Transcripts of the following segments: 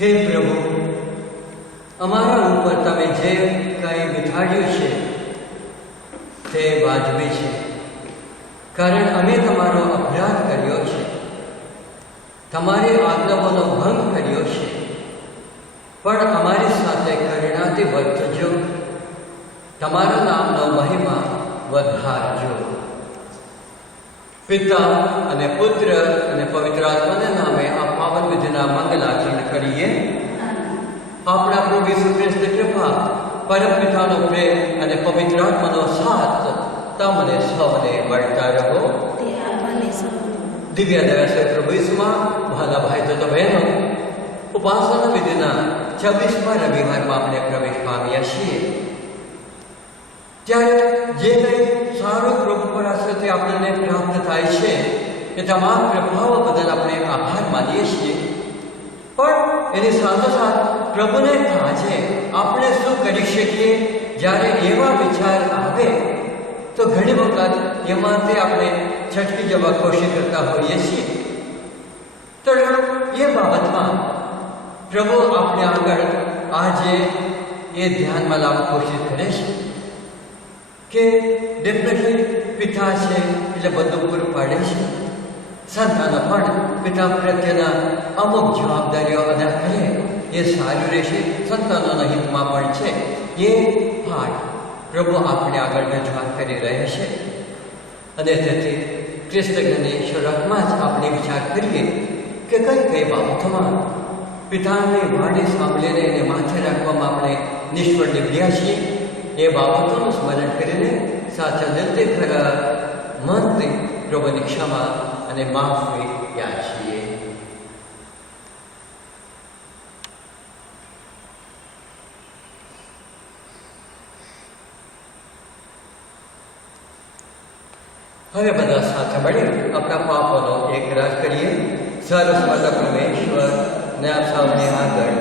હે પ્રભુ, અમારા ઉપર તમે જે કંઈ બેઠાડ્યું છે તે વાજબી છે, કારણ અમે તમારો અપરાધ કર્યો છે, તમારી આજ્ઞાઓનો ભંગ કર્યો છે, પણ અમારી સાથે કરુણાથી વર્તજો, તમારા નામનો મહિમા વધારજો. પિતા અને પુત્ર અને પવિત્ર આત્માના નામે આ પાવન વિધિના મંગલાચરણ કરીએ. આપણા પ્રભુ ઈસુ ખ્રિસ્તની કૃપા, પરમપિતાનો પ્રેમ અને પવિત્ર આત્માનો સાથ તમને સૌને મળતા રહો. દિવ્ય દયા છે પ્રભુ ઈસુમાં વહાલા ભાઈ તથા બહેનો, ઉપાસના વિધિના 26મા રવિવારમાં આપણે પ્રવેશ પામ્યા છીએ. ત્યારે જે કંઈ સારું પ્રભુ પાસેથી આપણને પ્રાપ્ત થાય છે એ તમામ પ્રભાવો બદલ આપણે આભાર માનીએ છીએ. પણ એની સાથોસાથ પ્રભુને આજે આપણે શું કરી શકીએ? જ્યારે એવા વિચાર આવે તો ઘણી વખત એમાંથી આપણે છટકી જવા કોશિશ કરતા હોઈએ છીએ. તો એ બાબતમાં પ્રભુ આપણે આગળ આજે એ ધ્યાનમાં લાવવા કોશિશ કરે છે કે ડેફિનેટલી પિતા છે એટલે બધું પૂરું પાડે છે. સંતાનો પણ પિતા પ્રત્યેના અમુક જવાબદારીઓ અદા કરે એ સારું રહેશે, સંતાનોના હિતમાં પણ છે. એ પાઠ પ્રભુ આપણે આગળ રજૂઆત કરી રહ્યા છે. અને તેથી ક્રિસ્તની શરૂઆતમાં જ આપણે વિચાર કરીએ કે કઈ કઈ બાબતોમાં પિતાની વાણી સાંભળીને એને માથે રાખવામાં આપણે નિષ્ફળ નીવડ્યા છીએ. એ બાબતોનું સ્મરણ કરીને સાચા દિલથી ખરા મનથી પ્રભુની ક્ષમા અને માફી યાચીએ. હવે બધા સાથે મળી આપણા પાપોનો એક રાજ કરીએ. સર્વસ્વતા પરમેશ્વર ને આપ સૌને આગળ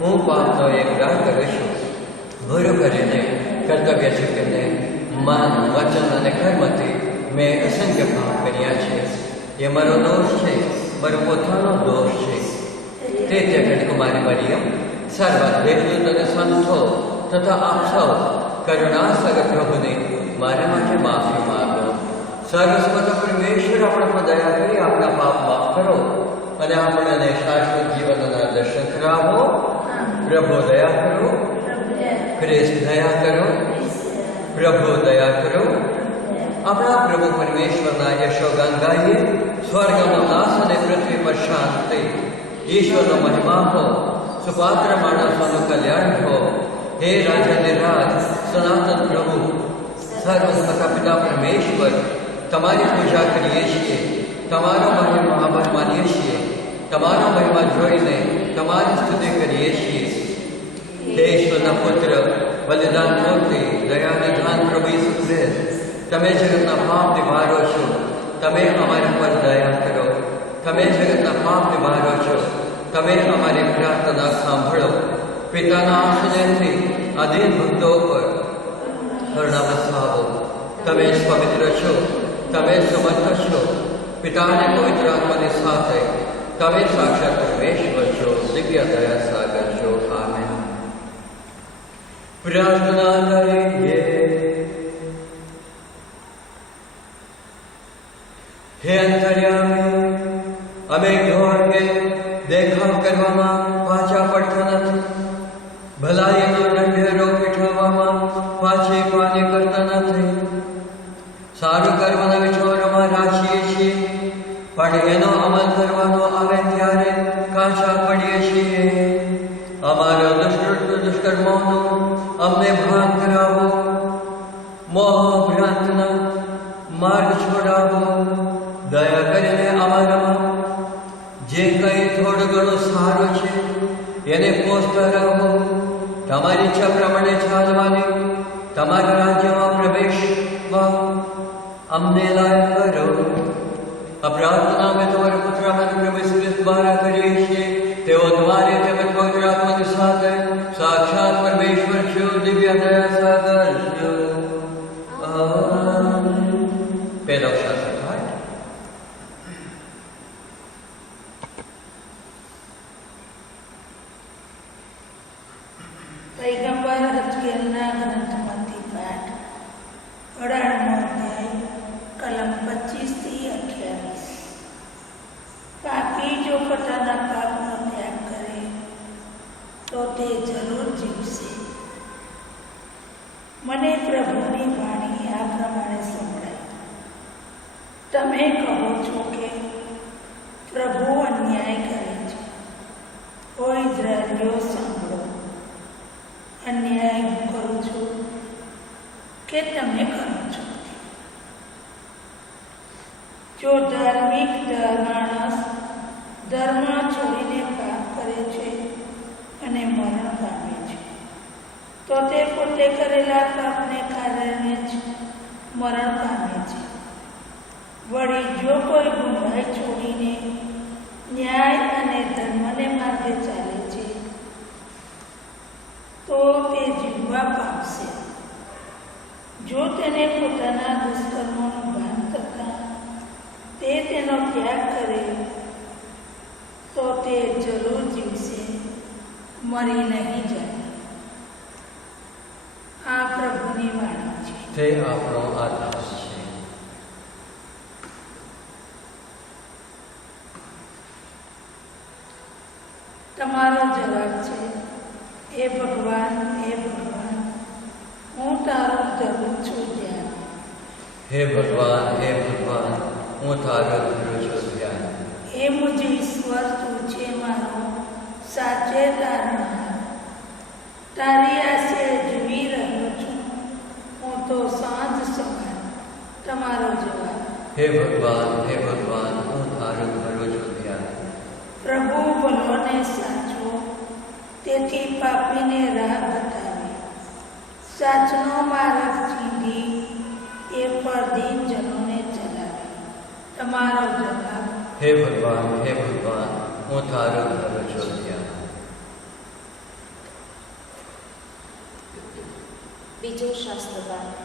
હું પાપનો એક રાજ કરું છું. ભૂરો કરીને કર્તવ્ય ચૂકીને મન, વચન અને કર્મથી મેં અસંખ્ય પાપ કર્યા છે. એ મારો દોષ છે, મારો પોતાનો દોષ છે. તે કન્યાકુમારી મરિયમ, સર્વ દેવદૂત અને સંતો તથા આપ સૌ કરુણાસાગર પ્રભુને મારા માટે માફી માંગો. સર્વસ્વત પરમેશ્વર આપણા પર દયા કરી આપણા પાપ માફ કરો અને આપણને શાશ્વત જીવનના દર્શન કરાવો. પ્રભુ દયા કરો. ખ્રિસ્ત દયા કરો. પ્રભુ દયા કરો. આપણા પ્રભુ પરમેશ્વરના યશોગાન ગાઈએ. સ્વર્ગનો નાશ અને પૃથ્વી પર શાંતિ. ઈશ્વરનો મહિમા હો, સુપાત્ર માણસોનું કલ્યાણ હો. હે રાજાને રાજ, સનાતન પ્રભુ, સર્વસ્વતા પિતા પરમેશ્વર, તમારી પૂજા કરીએ છીએ, તમારો મહિમા આભાર માનીએ છીએ, તમારો મહિમા જોઈને તમારી સ્તુતિ કરીએ છીએ. હે ઈશ્વરના પુત્ર, બલિદાન મૂર્તિ, દયાનિધાન પ્રભુ ઈસુ ખ્રિસ્ત, તમે જગતના પાપ નિવારો છો. તમે અમારા પર દયા કરો. તમે જગતના પાપ નિવારો છો. તમે અમારી પ્રાર્થના સાંભળો. પિતાના આશ્રયથી અધીન ભક્તો પર કરુણા વસાવો. તમે જ પવિત્ર છો. તમે સમર્થ છો. પિતાને પવિત્ર આત્માની સાથે તમે સાક્ષાત પરમેશ્વર છો. દિવ્ય દયા સાગર છો. આમેન. પ્રાર્થના કરીએ. હે અંતર્યામી, અમે ઘોડે દેખાવ કરવામાં પાછા પડતા નથી, ભલાઈનો ઢંઢેરો પીઠાવવામાં પાછી પાની કરતા નથી. સારું કરવાના વિચારોમાં રાખીએ છીએ, પણ એનો અમલ કરવાનો આવે ત્યારે કાચા પડીએ છીએ. અમારા દુષ્કર્મોનું અમને ભાન કરાવો. મોહ ભ્રાંતના માર્ગ છોડાવો. દયા કરીને અમારામાં જે કંઈ થોડું ઘણું સારું છે એને પોષતા રહો. તમારી ઈચ્છા પ્રમાણે ચાલવાની, તમારા રાજ્યમાં પ્રવેશવા અમને લાયક કરો. આ પ્રાર્થના અમે તમારા પુત્ર પ્રભુ ઈસુ ખ્રિસ્ત દ્વારા કરીએ છીએ. તેઓ તમારી તેમજ પવિત્ર આત્માની સાથે સાક્ષાત પરમેશ્વર છો. દિવ્ય દયા સાગર છો. પહેલો શાસ્ત્ર પાઠ. ધાર્મિક માણસ ધર્મ છોડીને પાપ કરે છે અને મરણ પામે છે, તો તે પોતે કરેલા પાપને કારણે જ મરણ પામે છે. વળી જો કોઈ ગુનાહ છોડીને ન્યાય અને ધર્મને માર્ગે ચાલે છે, તો તે જીવવા પામશે. જો તેને પોતાના દુષ્કર્મોનું ભાન કરતા તે તેનો ત્યાગ કરે, તો તે જરૂર જીવશે, મરી નહીં જાય. આ પ્રભુની વાણી છે. તે આપણો આધાર છે. તમારો જવાબ છે, હે ભગવાન, હે ભગવાન, હું તારું ધરું છું ધ્યાન. હે ભગવાન, હે ભગવાન, હું તારો ધરું છું ધ્યાન. હે મુજ ઈશ્વર, તું છે મારો સાચે તારણહાર. તારી આશે જીવી રહ્યો છું હું તો સાંજ સવાર. તમારો જવાબ, હે ભગવાન, હે ભગવાન, હું તારો ધરું છું ધ્યાન. પ્રભુ ભલોને સાચવો, તેથી પાપીને રાહ બતાવે. સાચનો માર્ગ ચીંધી એ પરદીન જનોને ચલાવે. તમારો જવાબ, હે ભગવાન, હે ભગવાન, હું તારો ધરું છું ધ્યાન. બીજો શાસ્ત્રપાઠ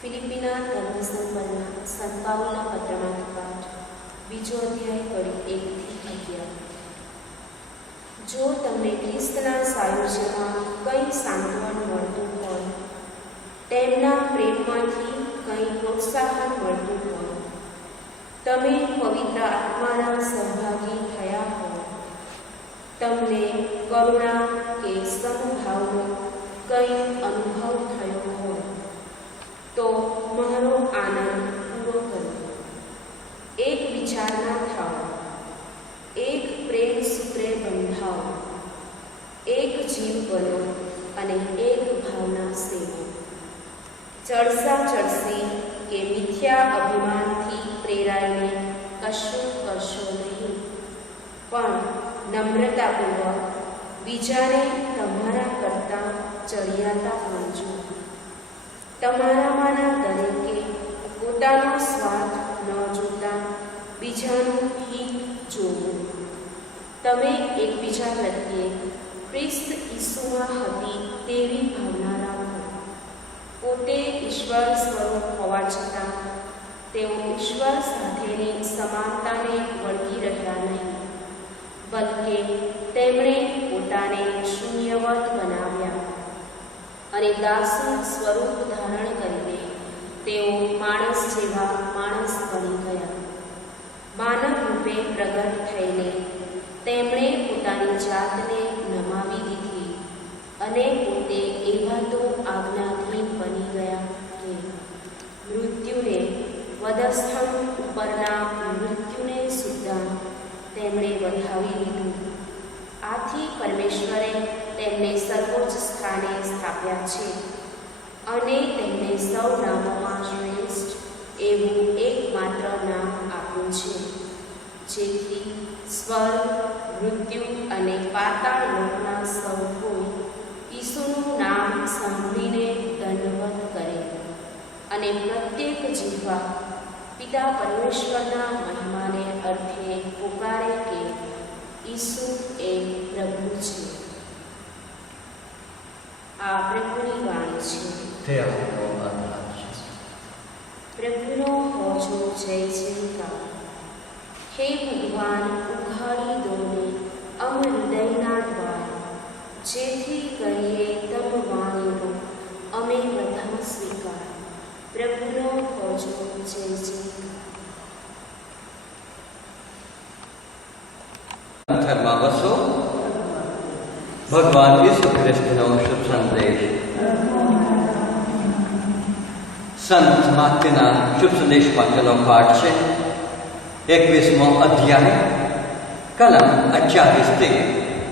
ફિલિપીના ધર્મસંબંધના સંત પાઉલના પત્રમાંથી પાઠ, બીજો અધ્યાય કડી 1-11. જો તમને ખ્રિસ્તના સાયુજ્યમાં કંઈ સાંત્વન મળતું હોય, તેમના પ્રેમમાંથી કંઈ પ્રોત્સાહન મળતું હોય, તમે પવિત્ર આત્માના સહભાગી થયા હો, તમને કરુણા કે સમભાવનો કંઈ અનુભવ થયો હોય, તો મારો આનંદ પૂરો કરો. એક વિચારના થાઓ, એક પ્રેમ સૂત્રે બંધાઓ, એક જીવ બનો અને એક ભાવના સેવો. ચડસા ચડસી કે મિથ્યા અભિમાનથી પ્રેરાઈને કશું કરશો નહીં, પણ નમ્રતાપૂર્વક બીજાને તમારા કરતાં ચડિયાતા માનજો. તમારામાંના દરેકે પોતાનો સ્વાર્થ ન જોતા બીજાનું હિત જોવું. તમે એકબીજા પ્રત્યે ખ્રિસ્ત ઈસુમાં હતી તેવી ભાવના રાખો. પોતે ઈશ્વર સ્વરૂપ હોવા છતાં તેઓ ઈશ્વર સાથેની સમાનતાને વળગી રહ્યા નહીં, બલકે તેમણે પોતાને શૂન્યવત બનાવ્યા અને દાસનું સ્વરૂપ ધારણ કરીને તેઓ માણસ જેવા માણસ બની ગયા. માનવ રૂપે પ્રગટ થઈને તેમણે પોતાની જાતને નમાવી દીધી અને પોતે એવા તો આજ્ઞાધીન બની ગયા કે મૃત્યુને, વધસ્તંભ ઉપરના મૃત્યુને સુદ્ધા તેમણે વધાવી લીધું. આથી પરમેશ્વરે તેમને સર્વોચ્ચ સ્થાને સ્થાપ્યા છે અને તેમને સૌ નામોમાં શ્રેષ્ઠ એવું એકમાત્ર નામ આપ્યું છે, જેથી સ્વર્ગ, મૃત્યુ અને પાતાળ લોકના સૌ કોઈ ઈસુનું નામ સાંભળીને દંડવત કરે અને પ્રત્યેક જીવવા પિતા પરમેશ્વરના મહિમાને અર્થે પુકારે કે ઈસુ એ પ્રભુ છે. આ પ્રભુની વાણી છે. તે આપણો આધાર છે. પ્રભુનો હોજો જય જયકાર. હે ભગવાન, ઉઘાડી દોને અમ હૃદયના દ્વાર, જેથી કરીએ તમ વાણીનો અમે બધા સ્વીકાર. પ્રભુનો હોજો જય જયકાર. અંતરમાં બસો ભગવાન ઈસુ ખ્રિસ્તનો શુભ સંદેશ. સંત માથેના શુભ સંદેશ વાંચવાનો પાઠ છે 21મો અધ્યાય કલમ 28 થી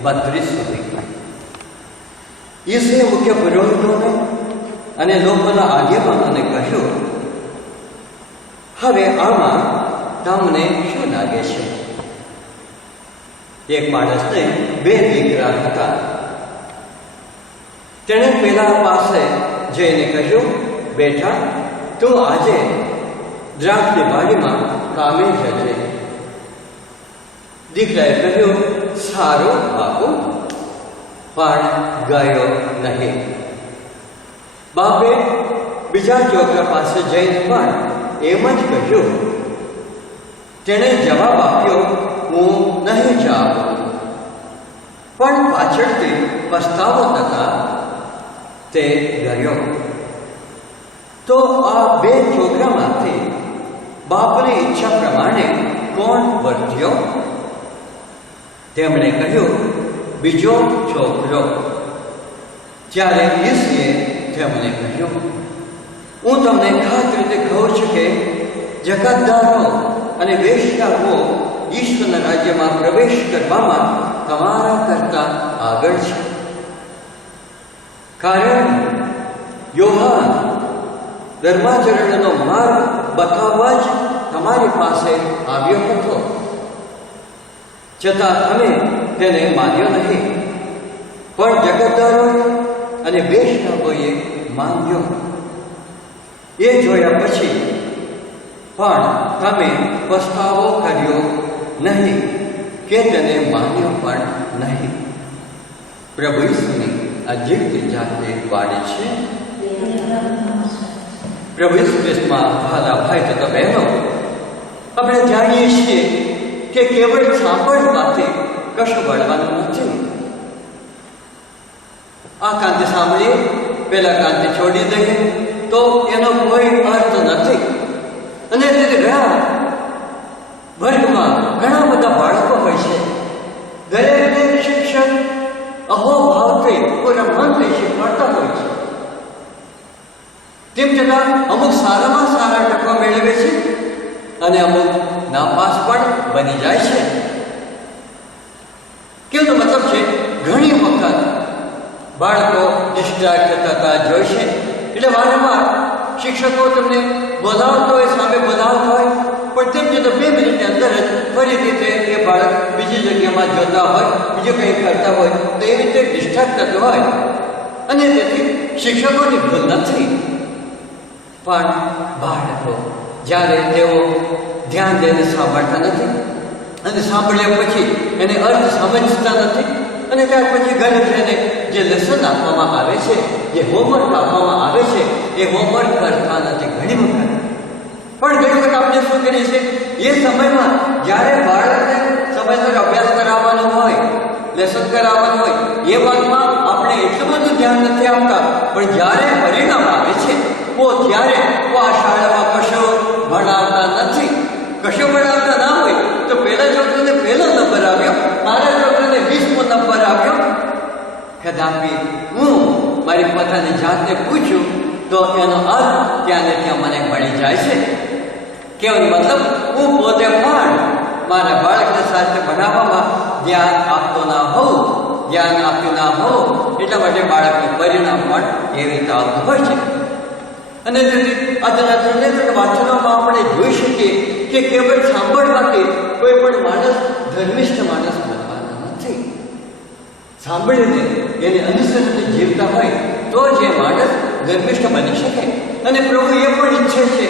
32 સુધી. ઈસુએ મુખ્ય પુરોહિતોને અને લોકોના આગેવાનોને કહ્યું, હવે આમાં તમને શું લાગે છે? એક માણસને 2 દીકરા હતા. તેણે પેલા પાસે જઈને કહ્યું, બેટા, તું આજે દ્રાક્ષની વાડીમાં કામે જજે. દીકરાએ કહ્યું, સારું બાપુ, પણ ગયો નહીં. બાપે બીજા છોકરા પાસે જઈને પણ એમ જ કહ્યું. તેણે જવાબ આપ્યો, હું નહીં જાઉં. પણ પાછળથી પસ્તાવો થતા તે ગયો. તો આ 2 છોકરામાંથી બાપની ઈચ્છા પ્રમાણે કોણ વર્ત્યો? તેમણે કહ્યું, બીજો છોકરો. ત્યારે ઈસુએ તેમને કહ્યું, હું તમને ખાતરીથી કહું છું કે જકાતદારો અને વેશ્યાઓ ઈશ્વરના રાજ્યમાં પ્રવેશ કરવામાં તમારા કરતા આગળ છે. કારણ યોહાન ધર્માચરણનો માર્ગ બતાવવા જ તમારી પાસે આવ્યો હતો, છતાં તમે તેને માન્યો નહીં. પણ જગતદારોએ અને વેશ્યાઓએ માન્યો. એ જોયા પછી પણ તમે પસ્તાવો કર્યો નહીં કે તેને માન્યો પણ નહીં. પ્રભુ ઈસુની અજીબ જાતે વાણી છે. પ્રભુ ઈસુ ખ્રિસ્તમાં ભાલા ભાઈ તથા બહેનો, આપણે જાણીએ છીએ કે કેવળ સાંભળવાથી કશું બળવાનું નથી. આ કાંતિ સાંભળીએ, પેલા કાંતિ છોડી દઈએ તો એનો કોઈ અર્થ નથી. અને ત્યારે વર્ગમાં ઘણા બધા બાળકો હોય છે. દરેકને શિક્ષક અહોભાવથી પૂરા મનથી શીખવાડતા હોય છે. તેમ છતાં અમુક સારામાં સારા ટકા મેળવે છે અને અમુક નાપાસ પણ બની જાય છે. કેવનો મતલબ છે, ઘણી વખત બાળકો ડિસ્ટ્રેક્ટ થતા જોઈ છે. એટલે વારંવાર શિક્ષકો તમને બોલાવતો હોય, સામે બોલાવતો હોય, પણ તેમ છતાં 2 મિનિટની અંદર જ ફરીથી એ બાળક બીજી જગ્યામાં જોતા હોય, બીજું કંઈ કરતા હોય, તો એ રીતે ડિસ્ટ્રેક્ટ થતો હોય. અને તેથી શિક્ષકોની ભૂલ નથી, પણ બાળકો જ્યારે તેઓ ધ્યાન દઈને સાંભળતા નથી અને સાંભળ્યા પછી એને અર્થ સમજતા નથી, અને ત્યાર પછી ઘરે જઈને જે લેસન આપવામાં આવે છે, જે હોમવર્ક આપવામાં આવે છે, એ હોમવર્ક કરતા નથી ઘણી વખત. પણ ઘણી વખત આપણે શું કરીએ છીએ, એ સમયમાં જ્યારે બાળકને સમયસર અભ્યાસ કરાવવાનો હોય, લેસન કરાવવાનું હોય, એ વાતમાં આપણે એટલું બધું ધ્યાન નથી આપતા. પણ જ્યારે પરિણામ આવે છે ત્યારે આ શાળામાં કશો ભણાવતા નથી. કશો ભણાવતા ના હોય તો પહેલા છોકરાને 1લો નંબર આવ્યો, મારા છોકરાને 20મો નંબર આવ્યો. કદાપી હું મારી પોતાની જાતને પૂછું તો એનો અર્થ ત્યાં ને ત્યાં મને મળી જાય છે. કેવલ મતલબ, હું પોતે પણ મારા બાળકને સાથે ભણાવવામાં ધ્યાન આપતો ના હોઉં, ધ્યાન આપ્યું ના હોઉં, એટલા માટે બાળકનું પરિણામ પણ એવી રીતે આવતું હોય છે. અને તેથી આજના ત્રણે વાંચનમાં આપણે જોઈ શકીએ કે કેવળ સાંભળવાથી કોઈ પણ માણસ ધર્મિષ્ઠ માણસ બનવાનો નથી. સાંભળીને એને અનુસરીને જીવતા હોય તો જે માણસ ધર્મિષ્ઠ બની શકે. અને પ્રભુ એ પણ ઈચ્છે છે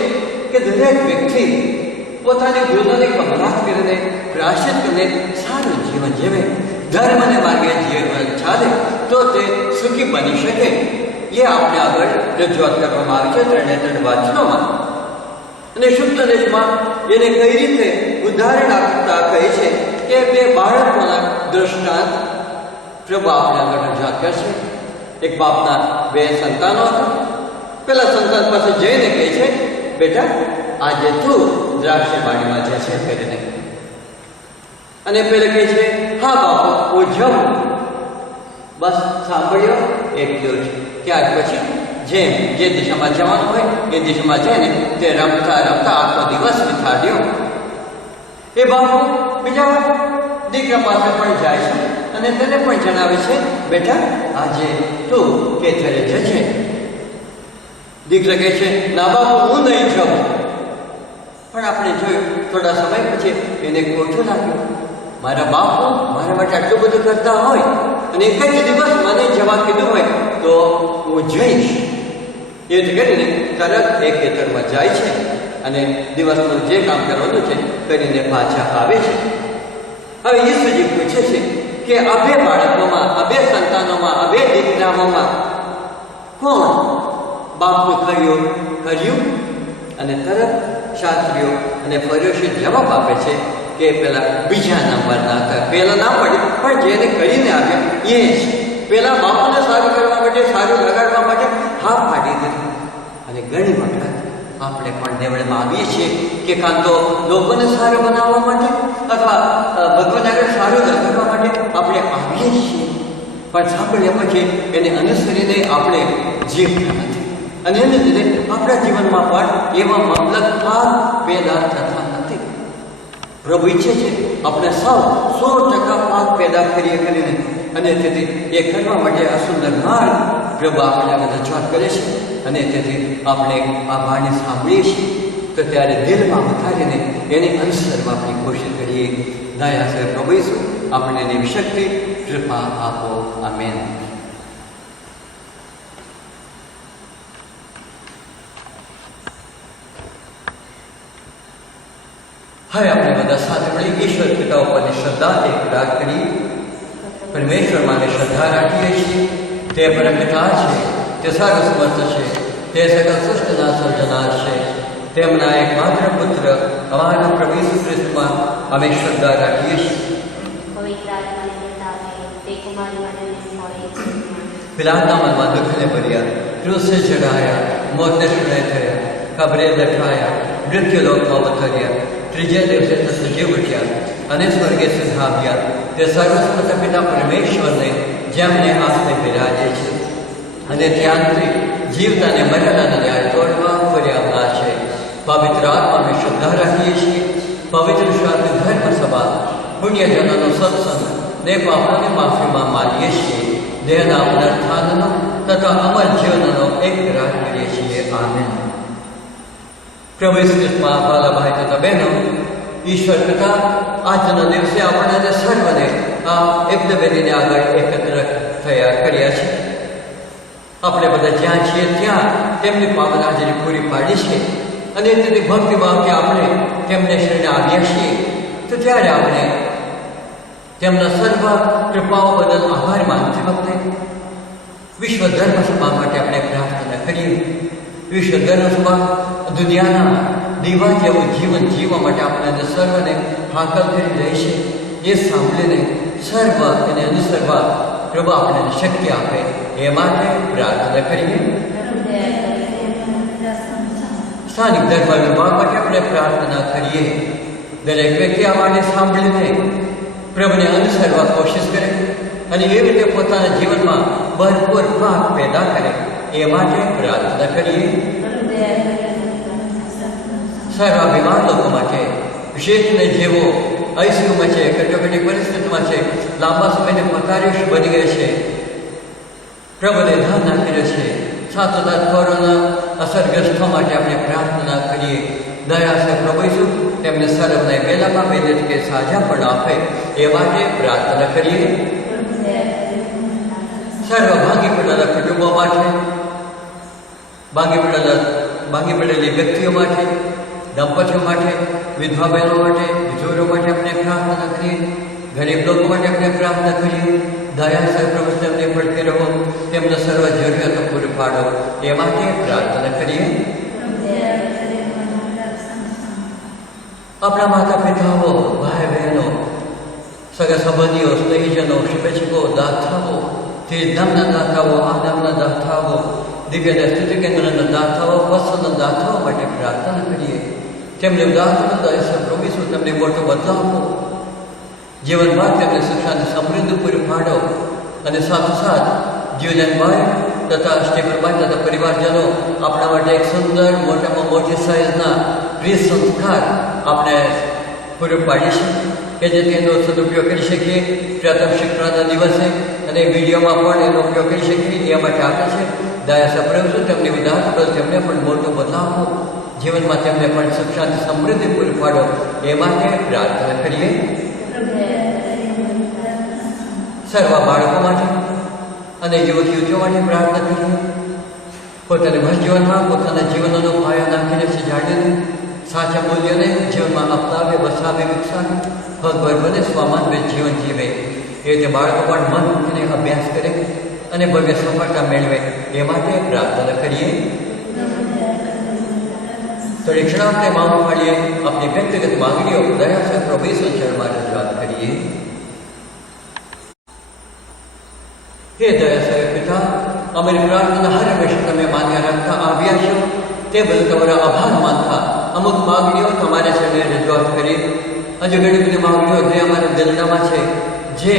કે દરેક વ્યક્તિ પોતાની ભૂલોને કબૂલાત કરીને, પ્રાયશ્ચિત કરીને સારું જીવન જીવે, ધર્મને માર્ગે જીવન ચાલે તો તે સુખી બની શકે. એ આપણે આગળ રજૂઆત કરવામાં આવી છે 3 વાચનોમાં. અને શુક્લદેશમાં એને કઈ રીતે ઉદાહરણ આપતા કહે છે કે 2 બાળકોના દ્રષ્ટાંત પ્રભુ આપણે આગળ રજૂઆત કરશે. એક બાપના 2 સંતાનો હતા. પેલા સંતાન પાસે જઈને કહે છે, બેટા, આજે તું દ્રાક્ષની વાડીમાં જશે કરીને. અને પેલા કહે છે, હા બાપુ, હું જાઉં. બસ સાંભળ્યો એટલું જ. ત્યાર પછી જેમ જે દિશામાં જવાનું હોય એ દિશામાં જઈને તે રમતા રમતા આખો દિવસ વિતાડ્યો. એ બાપુ બીજા દીકરા પાસે પણ જાય છે અને તેને પણ જણાવે છે, બેટા, આજે તું ખેતરે જજે. દીકરા કહે છે, ના બાપુ, હું નહીં જાઉં. પણ આપણે જોયું થોડા સમય પછી એને ખોટું લાગ્યું. મારા બાપુ મારા માટે આટલું બધું કરતા હોય અને એક જ દિવસ મને જવા કીધું હોય તો હું જઈશ. એ જ કરીને તરત એ ખેતરમાં જાય છે અને દિવસનું જે કામ કરવાનું છે કરીને પાછા આવે છે. હવે ઈસુજી પૂછે છે કે આ બે બાળકોમાં, આ બે સંતાનોમાં, આ બે દીકરાઓમાં કોણ બાપનું કર્યું? અને તરત શાસ્ત્રીઓ અને ફરીસીઓ જવાબ આપે છે કે પેલા બીજા નંબરના હતા. પેલા ના પડ્યું પણ જેને કરીને આવ્યા એ જ. પેલા બાપુને સારું કરવા માટે, સારું લગાડવા માટે હા પાડી દીધું. અને ઘણી વખત આપણે પણ દેવળમાં આવીએ છીએ કે કાં તો લોકોને સારું બનાવવા માટે અથવા ભગવાન આગળ સારું લગાડવા માટે આપણે આવીએ છીએ, પણ સાંભળ્યા પછી એને અનુસરીને આપણે જીવતા નથી. અને એને લીધે આપણા જીવનમાં પણ એવા મતલબ ભાગ પેદા થતા નથી. પ્રભુ ઈચ્છે છે આપણે સૌ 100% પાક પેદા કરીએ કરીને, અને તેથી એ કરવા માટે આ સુંદર માર્ગ પ્રભુ આપણને રજૂઆત કરે છે. અને તેથી આપણે આ વાણી સાંભળીએ છીએ તો ત્યારે દિલમાં ઉતારીને એને અનુસરવા આપણી કોશિશ કરીએ. દયા છે પ્રભુ ઈસુ આપણે એની શક્તિ કૃપા આપો. આમેન. હવે આપણે બધા સાથે મળી ઈશ્વર પિતા ઉપરની શ્રદ્ધા એક રાગ કરી પરમેશ્વરમાં શ્રદ્ધા રાખીએ છીએ. તે પરમપિતા છે, તે સર્વ સમર્થ છે, તે સકલ સૃષ્ટિના સર્જનાર છે. તેમના એકમાત્ર પુત્ર અમારા પ્રભુ ઈસુ ખ્રિસ્તમાં અમે શ્રદ્ધા રાખીએ છીએ. પિલાતના મનમાં દુઃખને ભર્યા, ક્રૂસે ચઢાયા, મોતને શરણે થયા, કબરે દટાયા, મૃત્યુ લોકમાં ઉતર્યા, ત્રીજે દિવસે તે સજીવ ઉઠ્યા અને સ્વર્ગે સિંહાવ્યા. તે સર્વસ્વત પિતા પરમેશ્વરને જેમને આસ્તે બિરાજે છે અને ત્યાંથી જીવતાને મરેલાને ન્યાય તોડવા ફર્યા છે. પવિત્ર આત્માને શ્રદ્ધા રાખીએ છીએ. પવિત્ર શાંતિ ધર્મ સભા, પુણ્યજનોનો સત્સંગ ને પાપોની માફીમાં માનીએ છીએ. દેહના પુનરુત્થાનનો તથા અમર જીવનનો એક રાહ કરીએ છીએ. આમેન. પ્રભુ ઈસુમાં વાલા ભાઈ તથા બહેનો, ઈશ્વર પિતા આજના દિવસે આપણને સર્વને આ એકદવેદીને આગળ એકત્ર થયા કર્યા છે. આપણે બધા જ્યાં છીએ ત્યાં તેમની પાવન હાજરી પૂરી પાડી છે અને તેથી ભક્તિભાવથી આપણે તેમને શરણે આવ્યા છીએ. તો ત્યારે આપણે તેમના સર્વ કૃપાઓ બદલ આભાર માનતી વખતે વિશ્વ ધર્મ સભા માટે આપણે પ્રાર્થના કરીએ. વિશ્વ ધર્મ સભા દુનિયાના દીવા જેવું જીવન જીવવા માટે આપણને સર્વને હાકલ કરી રહી છે. એ સાંભળીને સર્વ એને અનુસરવા પ્રભુ આપણને શક્તિ આપે એ માટે પ્રાર્થના કરીએ. સ્થાનિક ધર્મ વિભાગ માટે આપણે પ્રાર્થના કરીએ. દરેક વ્યક્તિ આ વાણી સાંભળીને પ્રભુને અનુસરવા કોશિશ કરે અને એ રીતે પોતાના જીવનમાં ભરપૂર પાક પેદા કરે એ માટે પ્રાર્થના કરીએ. સર્વ બીમાર લોકો માટે, વિશેષને જેવો આઈસીયુમાં છે, કટોકટી પરિસ્થિતિમાં છે, લાંબા સમયને પથારીશ બની ગયા છે, પ્રભુને ધ્યાન નાખી રહ્યો છે. સાથોસાથ કોરોના અસરગ્રસ્તો માટે આપણે પ્રાર્થના કરીએ. દયા છે પ્રભુ ઈસુ તેમને સર્વને વહેલામાં વહેલી તકે સાજા પણ આપે એ માટે પ્રાર્થના કરીએ. સર્વ ભાંગી પડેલા કુટુંબો માટે, ભાંગી પડેલી વ્યક્તિઓ માટે, દંપતીઓ માટે, વિધવા બહેનો માટે, વિધુરો માટે આપણે પ્રાર્થના કરીએ. ગરીબ લોકો માટે આપણે પ્રાર્થના કરીએ. દયા સર પ્રભુ તેમને પડતી રહો, તેમને સર્વ જરૂરિયાતો પૂરી પાડો એ માટે પ્રાર્થના કરીએ. આપણા માતા પિતાઓ, ભાઈ બહેનો, સગા સંબંધીઓ, સ્નેહીજનો, શુભેચ્છકો, દાતાઓ, તીર્થધામના દાતાઓ, આનંદના દાતાઓ, દિવ્ય સ્તુતિ કેન્દ્રના દાતાઓ, વસ્તુના દાતાઓ માટે પ્રાર્થના કરીએ. તેમને ઉદાહરણ દયા પ્રભુ ઈસુ તેમને મોટો બદલાવો, જીવનમાં તેમને સુખાને સમૃદ્ધિ પૂરી પાડો અને સાથોસાથ જીવનભાઈ તથા સ્ટીફનભાઈ તથા પરિવારજનો આપણા માટે એક સુંદર મોટામાં મોટી સાઇઝના પ્રિય સંસ્કાર આપણે પૂરું પાડીશું કે જેથી એનો સદુપયોગ કરી શકીએ. પ્રથમ શિક્ષણના દિવસે અને વિડીયોમાં પણ એનો ઉપયોગ કરી શકીએ એ માટે આપે છે. દયા સપ્રભુ તેમની વિધાન પર તેમને પણ મોટો બદલાવો, જીવનમાં તેમને પણ સુખ શાંતિ સમૃદ્ધિ પૂરી પાડો એ માટે પ્રાર્થના કરીએ. સર્વ બાળકો માટે અને યુવક યુવતીઓ માટે પ્રાર્થના કરીએ. પોતાના જીવનમાં પોતાના જીવનનો પાયો નાખીને સજાડીને સાચા મૂલ્યોને જીવનમાં અપનાવે, વસાવે, વિકસાવે, ભગભર બને, સ્વમાનવે જીવન જીવે. એ રીતે બાળકો પણ મન મૂકીને અભ્યાસ કરે અને ભવ્ય સફળતા મેળવે એ માટે પ્રાર્થના કરીએ. થોડી ક્ષણ આપણે માઉન્ટ પાડીએ, આપણી વ્યક્તિગત માંગણીઓ દયા છે પ્રભુ ઈસુ ચરણમાં રજૂઆત કરીએ. હે દયા સાહેબ પિતા, અમારી પ્રાર્થના હર હંમેશા તમે માન્ય રાખતા આવ્યા છો તે બધું તમારા આભાર માનતા અમુક માંગણીઓ તમારે ચરણે રજૂઆત કરી. હજુ ઘણી બધી માંગણીઓ જે અમારા દિલનામાં છે જે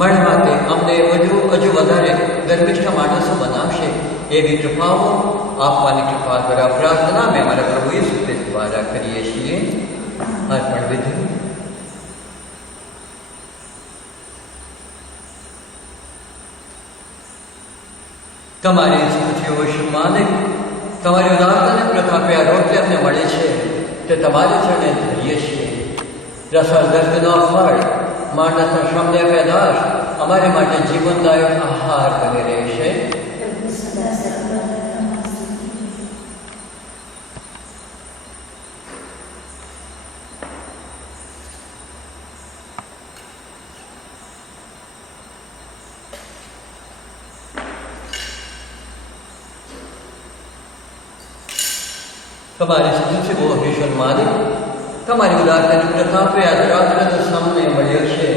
મળવાથી અમને હજુ વધારે ગર્વિષ્ઠ માણસો બનાવશે એવી કૃપાઓ આપવાની કૃપા દ્વારા પ્રાર્થના અમે અમારા પ્રભુ ઈસુ ખ્રિસ્ત દ્વારા કરીએ છીએ. અર્પણ વિધિ. તમારી સ્તુતિઓ માલિક, તમારી ઉદારતાને પ્રતાપે આ રોટલી અમને મળે છે તે તમારી ચરણે ધરીએ છીએ. રસળ દર્દનો ફળ માણસના શ્રમને પેદાશ અમારે માટે જીવનદાયક આહાર બની રહેશે. તમારી સ્તુતિઓ ઈશ્વર માલિક, તમારી ઉદારતાની પ્રતાપે આ દ્રાક્ષરસ સામને મળ્યો છે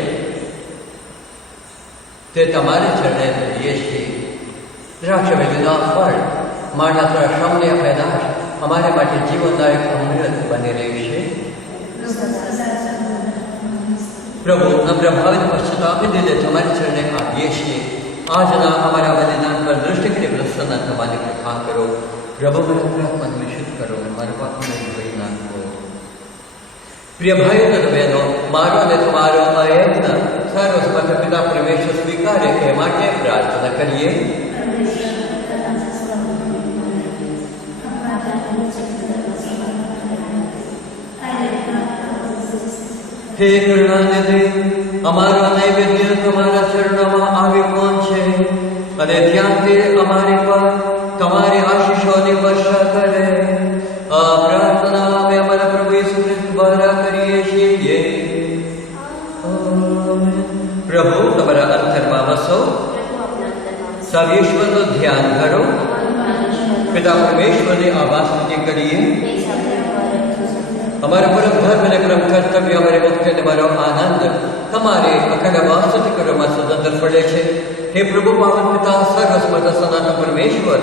તે તમારે ચરણે ધરીએ છીએ. દ્રાક્ષવેલીના ફળ માણસના શ્રમને પેદાશ અમારે માટે જીવનદાયક અમૃત બની રહેશે. પ્રભુ અપ્રભાવિત પશ્ચાતાપી દિલે તમારી ચરણે આવીએ છીએ. આજના અમારા બલિદાન પર દૃષ્ટિ કરી પ્રસન્ન થવાની કૃપા કરો. પ્રભુ મને શુદ્ધ કરો, મારા પાપને ધોઈ નાખો. પ્રિય ભાઈઓ અને બહેનો, મારો અને તમારો આ યજ્ઞ સર્વસમર્થ પિતા પરમેશ્વર સ્વીકારે એ માટે પ્રાર્થના કરીએ. હે કરુણાનિધિ, અમારો નૈવેદ્ય તમારા ચરણોમાં આવ્યો છે અને ત્યાંથી અમારી પર તમારી આશીષોની વર્ષા કરે. આ પ્રાર્થના અમે અમારા પ્રભુ ઈસુ ખ્રિસ્ત દ્વારા કરીએ છીએ. પ્રભુ તમારા અંતરમાં વસો, સર્વેશ્વરનું ધ્યાન કરો. પિતા પરમેશ્વરની આવા સ્તુતિ કરીએ. અમારા પરમ ધર્મ અને પરમ કર્તવ્ય, અમારી મુક્તિ અને મારો આનંદ તમારે અખંડ વાસ્તુતિ કરવામાં સ્વતંત્ર પડે છે. હે પ્રભુ પાવન પિતા, સર્વસ્મર્થ સનાતન પરમેશ્વર,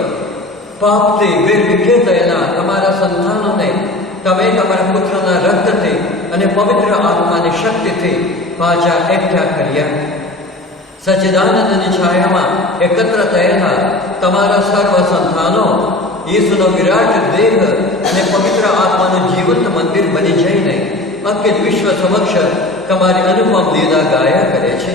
પાપથી વેરવિખે થયેલા તમારા સંતાનોને તમે તમારા પુત્રના રક્તથી અને પવિત્ર આત્માની શક્તિથી પાછા એકઠા કર્યા. સચ્ચિદાનંદની છાયામાં એકત્ર થયેલા તમારા સર્વ સંતાનો ઈસુનો વિરાટ દેહ અને પવિત્ર આત્માનું જીવંત મંદિર બની જઈને અખિલ વિશ્વ સમક્ષ તમારી અનુપમ લીલા ગાયા કરે છે.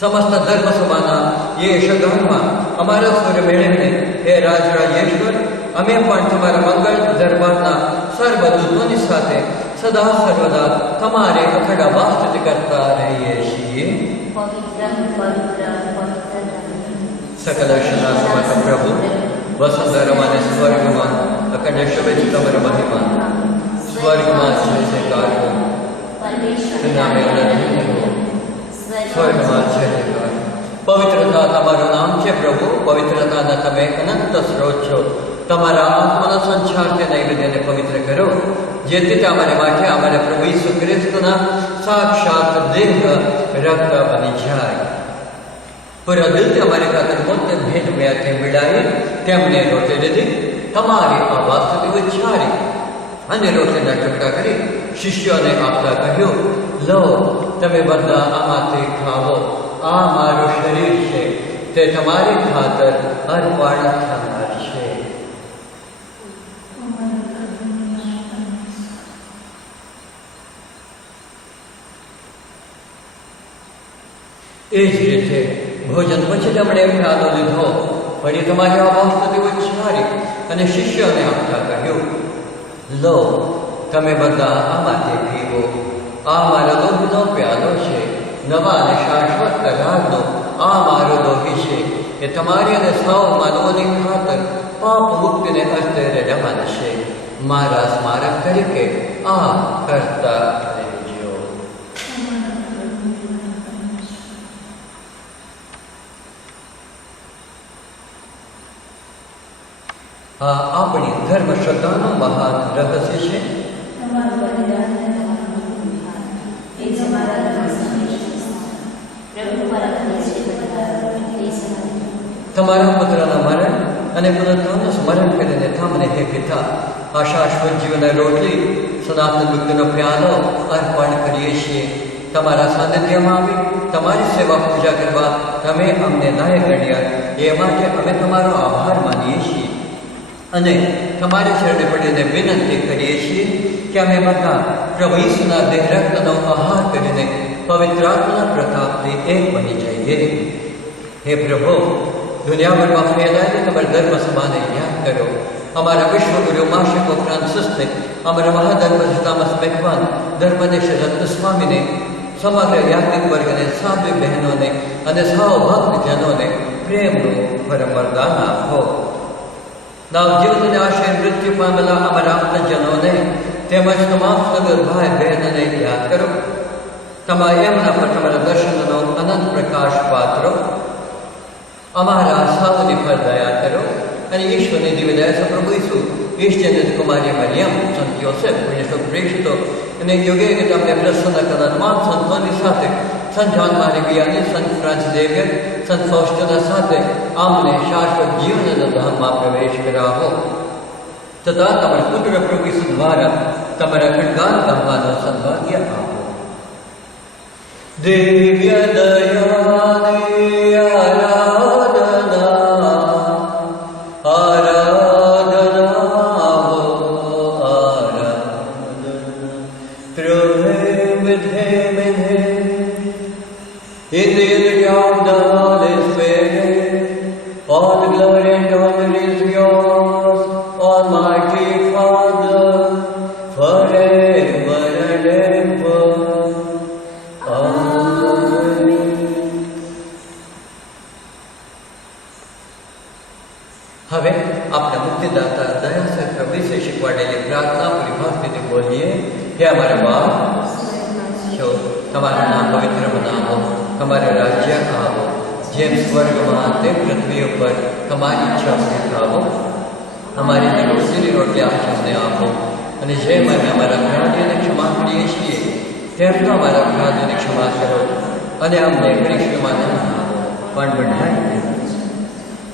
સમસ્ત ધર્મ સભાના યશગાનમાં અમારા સ્વર મેળવીને હે રાજરાજેશ્વર, અમે પણ તમારા મંગળ દરબારના સર્વદૂતોની સાથે સદા સર્વદા તમારે અખંડ વાસ્તુતિ કરતા રહીએ છીએ. સકલ શનાત્મક પ્રભુ, વસંતરમાને સ્વર્ગમાં અખંડ શોભે તમારા મહિમા, સ્વર્ગમાં છે કાર્ય નામે સ્વર્ગમાં છે. પવિત્રતા તમારું નામ છે પ્રભુ. પવિત્રતાના તમે અનંત સ્ત્રોત છો. તમારા આત્માનો સંચાર તે નૈવેદ્યને પવિત્ર કરો, જેથી તે અમારે માટે અમારા પ્રભુ ઈસુ ખ્રિસ્તના સાક્ષાત દેહ રક્ત બની જાય. પૂરા દિલથી અમારી ખાતર પોતે ભેટ મેળથી મિલાવી તેમને રોટી લીધી. તમારી આ વાસ્તુતિ ઉચ્ચારી અને રોટીના ટુકડા કરી શિષ્યોને આપતા કહ્યું, લો, તમે બધા આમાંથી ખાવો. આ મારું શરીર છે, તે તમારી ખાતર અર્પણ થનાર છે. એ જ રીતે ભોજન પછી તેમણે પ્યાલો લીધો, ફરી તમારી આ વાસ્તુતિ ઉચ્ચારી અને શિષ્યોને આપતા કહ્યું, લો, તમે બધા આમાંથી પીવો. આ મારો લોહીનો પ્યાલો છે, નવા અને શાશ્વત કરારનો. આ મારો લોહી છે, એ તમારી અને સૌ માનવોની ખાતર પાપ મુક્તિને અર્થે રજમાન છે. મારા સ્મારક તરીકે આ કરતા રહેજો. આ આપણી ધર્મ શ્રદ્ધાનું મહાન રહસ્ય છે. તમારા પુત્રના મરણ અને પુનરુત્થાનનું સ્મરણ કરીને તમને હે પિતા, આ શાશ્વત જીવનની રોટલી, સનાતન મુક્તિનો પ્યાલો અર્પણ કરીએ છીએ. તમારા સાનિધ્યમાં આવી તમારી સેવા પૂજા કરવા તમે અમને લાયક ગણ્યા, એ માટે અમે તમારો આભાર માનીએ છીએ અને તમારી શરણે પડીને વિનંતી કરીએ છીએ કે અમે બધા પ્રભુ ઈસુના દેહ રક્તનો આહાર કરીને પવિત્ર આત્માના પ્રતાપથી એક બની જઈએ. હે પ્રભુ, દુનિયાભરમાં ફેલાયેલી તમારી ધર્મ સભાને યાદ કરો. અમારા વિશ્વગુરુ માશિકો ફ્રાન્સિસને, અમારા મહાધર્મજી થોમસ મેકવાન, ધર્મદેશ રત્ન સ્વામીને, સમગ્ર યાજ્ઞિક વર્ગને, સાધ્વી બહેનોને અને સૌ ભક્તજનોને પ્રેમનું પરમ વરદાન આપો. નવજીવનને આશય મૃત્યુ પામેલા અમારા આપજનોને તેમજ તમામ સગર ભાઈ બહેનોને યાદ કરો. એમના પર તમારા દર્શનનો અનંત પ્રકાશ પાત્રો. અમારા સૌની પર દયા કરો અને ઈશ્વરની દિવ્ય દયા પ્રભુ ઈસુ, ઈષ્ટજન કુમારી મરિયમ, સંત યોસેફ, પુણ્યશ્લોક પ્રેષિતો અને યુગે કે તમને પ્રસન્ન કરનાર તમામ સંતોની સાથે, સંત જોન મારી બિયાની, સંત ફ્રાન્સ ઝેવિયર, સંત ફાઉસ્ટિના સાથે અમને શાશ્વત જીવનના ધામમાં પ્રવેશ કરાવો તથા તમારા પુત્ર પ્રભુ ઈસુ દ્વારા તમારા ખડગાન ગાવાનો સદભાગ્ય આપો. દિવ્ય દયાની આરાધના, આરાધના, આરાધના. Through him, with him, in him, in the unity of the Holy Spirit, all glory and honor is yours, Almighty Father, forever and ever. હવે આપણા મુક્તિદાતા દયાસર પ્રભુ વિશે શીખવાડેલી પ્રાર્થના પૂરી ભક્તિથી બોલીએ. હે અમારા બાપ, છો તમારું નામ પવિત્ર બનાવો, તમારું રાજ્ય આવો, જેમ સ્વર્ગમાં તેમ પૃથ્વી ઉપર તમારી ઈચ્છા પૂરી થાવો. અમારી રોજીની રોટલી આપ અમને આપો અને જેમ અમે અમારા અપરાધીઓને ક્ષમા કરીએ છીએ તેમ તો અમારા અપરાધીઓને ક્ષમા કરો અને અમને પરીક્ષામાં ન આવો પણ બંધાઈ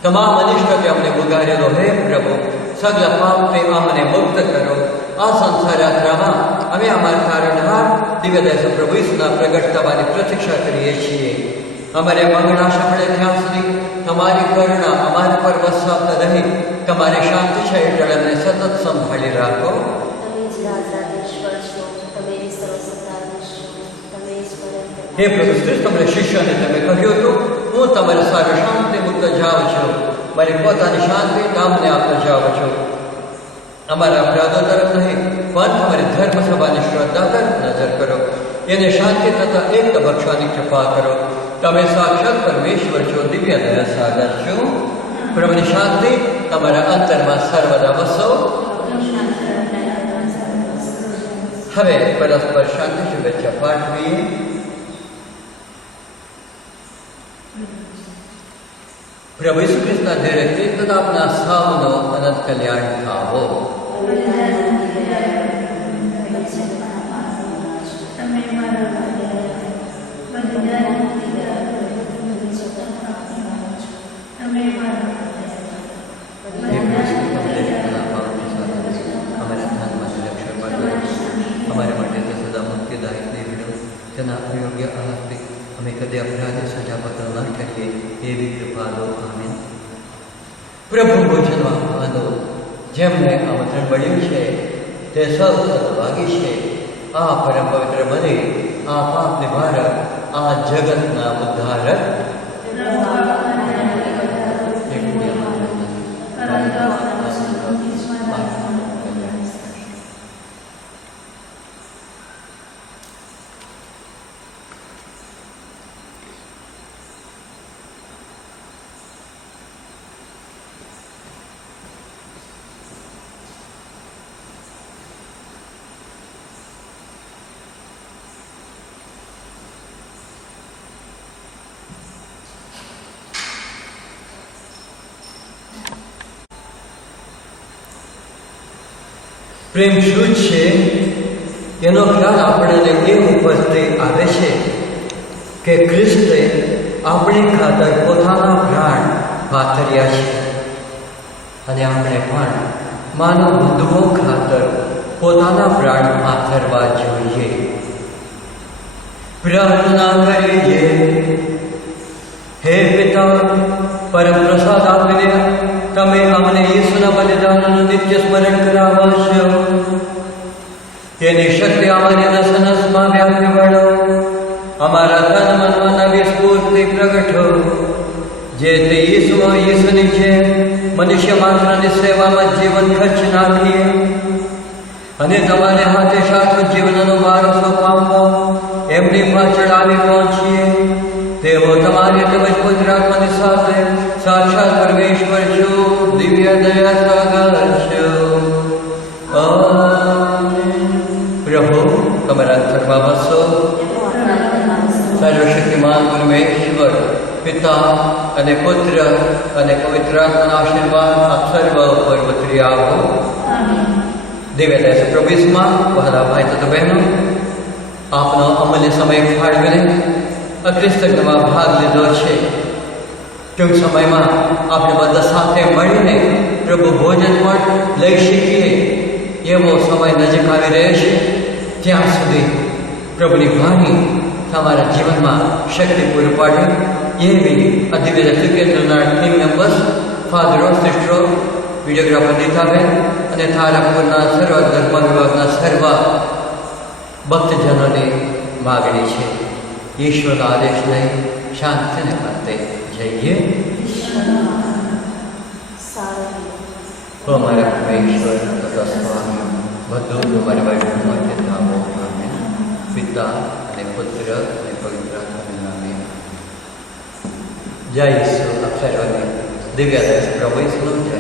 તમામ અનિષ્ટથી અમને બુગારેલો હે પ્રભુ, સગલા પાપથી અમને મુક્ત કરો. આ સંસાર યાત્રામાં અમે અમારા તારણહાર દિવ્ય દયા પ્રભુ ઈસુના પ્રગટ થવાની પ્રતીક્ષા કરીએ છીએ. અમારે મંગળા સાંભળે ત્યાં સુધી તમારી કરુણા અમારા પર વસાવતા રહી તમારી શાંતિ છે હેઠળ અમને સતત સંભાળી રાખો. હે પ્રભુ શ્રેષ્ઠ, તમારા શિષ્યોને તમે કહ્યું હતું, હું તમારે સારું શાંતિ મુક્ત જાઉં છું, મારી પોતાની શાંતિ તમને આપતા જાઉં છું. અમારા અપરાધો તરફ નહીં પણ તમારી ધર્મ સભાની શ્રદ્ધા તરફ નજર કરો. એને શાંતિ તથા એક બક્ષવાની કૃપા કરો. તમે સાક્ષાત પરમેશ્વર છો, દિવ્ય દયા સાગર છો. પ્રભુની શાંતિ તમારા અંતરમાં સર્વદા વસો. હવે પરસ્પર શાંતિ શુભેચ્છા પાઠવીએ. પ્રભુ ઈસુ ખ્રિસ્તના ધૈર્યથી તથા આપના સૌનો અનંત કલ્યાણ થાવો. અમારા માટે તે સદા મુક્તિદાયક નીવડો, તેના અયોગ્ય આહારથી અમે કદી અપરાધી સજાપત્ર ન કરીએ એવી કૃપા દો. આમીન. પ્રભુ ભોજનમાં આનો જેમને આમંત્રણ મળ્યું છે તે સૌ સદભાગી છે. આ પરમ પવિત્ર મને આ પાપ નિવારક, આ જગતના ઉદ્ધારક પ્રેમ શું છે એનો ખ્યાલ આપણને એ ઉપરથી આવે છે કે ખ્રિસ્તે આપણી ખાતર પોતાના પ્રાણ પાથર્યા છે અને આપણે પણ માનવ બંધુઓ ખાતર પોતાના પ્રાણ પાથરવા જોઈએ. પ્રાર્થના કરીએ. હે પિતા, પરમ પ્રસાદ આપીને તમે અમને ઈસુના બલિદાનનું નિત્ય સ્મરણ કરાવશો. તેની શક્તિ અમારી નસનસમાં વ્યાપી વળો. અમારા તન મનમાં નવી સ્ફૂર્તિ પ્રગટો. જેથી ઈસુની છે મનુષ્ય માત્રની સેવામાં જીવન ખર્ચ નાખીએ અને તમારે હાથે શાશ્વત જીવનનો વારસો પામવો એમની પાછળ આવી પહોંચીએ. તેઓ તમારી તેમજ પુત્ર આત્માની સાથે સાક્ષાત પરમેશ્વર છો, દિવ્ય દયા સાગર છો. પ્રભુ તમારા અંતરમાં વસો. સર્વશક્તિમાન પરમેશ્વર પિતા અને પુત્ર અને પવિત્ર આત્માના આશીર્વાદ આપ સર્વ ઉપર ઉતરી આવો. દિવ્ય દયા પ્રભુમાં વહાલા ભાઈ તથા બહેનો, આપનો અમૂલ્ય સમય ફાળવીને અક્રિસ્તમાં ભાગ લીધો છે. ટૂંક સમયમાં આપણે બધા સાથે મળીને પ્રભુ ભોજન પણ લઈ શકીએ એવો સમય નજીક આવી રહ્યો છે. ત્યાં સુધી પ્રભુની વાણી તમારા જીવનમાં શક્તિ પૂરી પાડે એવી આ દિવ્ય કેન્દ્રના ટીમ મેમ્બર્સ, ફાધરો, સિસ્ટરો, વિડીયોગ્રાફર નીતાબેન અને તારાપુરના સર્વ ધર્મ વિભાગના સર્વ ભક્તજનોની માગણી છે. ઈશ્વરના આદેશ લઈ શાંતિને માટે જઈએ. અમારા પરમેશ્વર તથા સ્વામી બધું તમારી બાજુ માટે નામો આમેન. પિતા અને પુત્ર અને પવિત્ર આત્માના નામે. જય ઈસુ. આપ સર્વને દિવ્ય પ્રભુ ઈસુનો જય.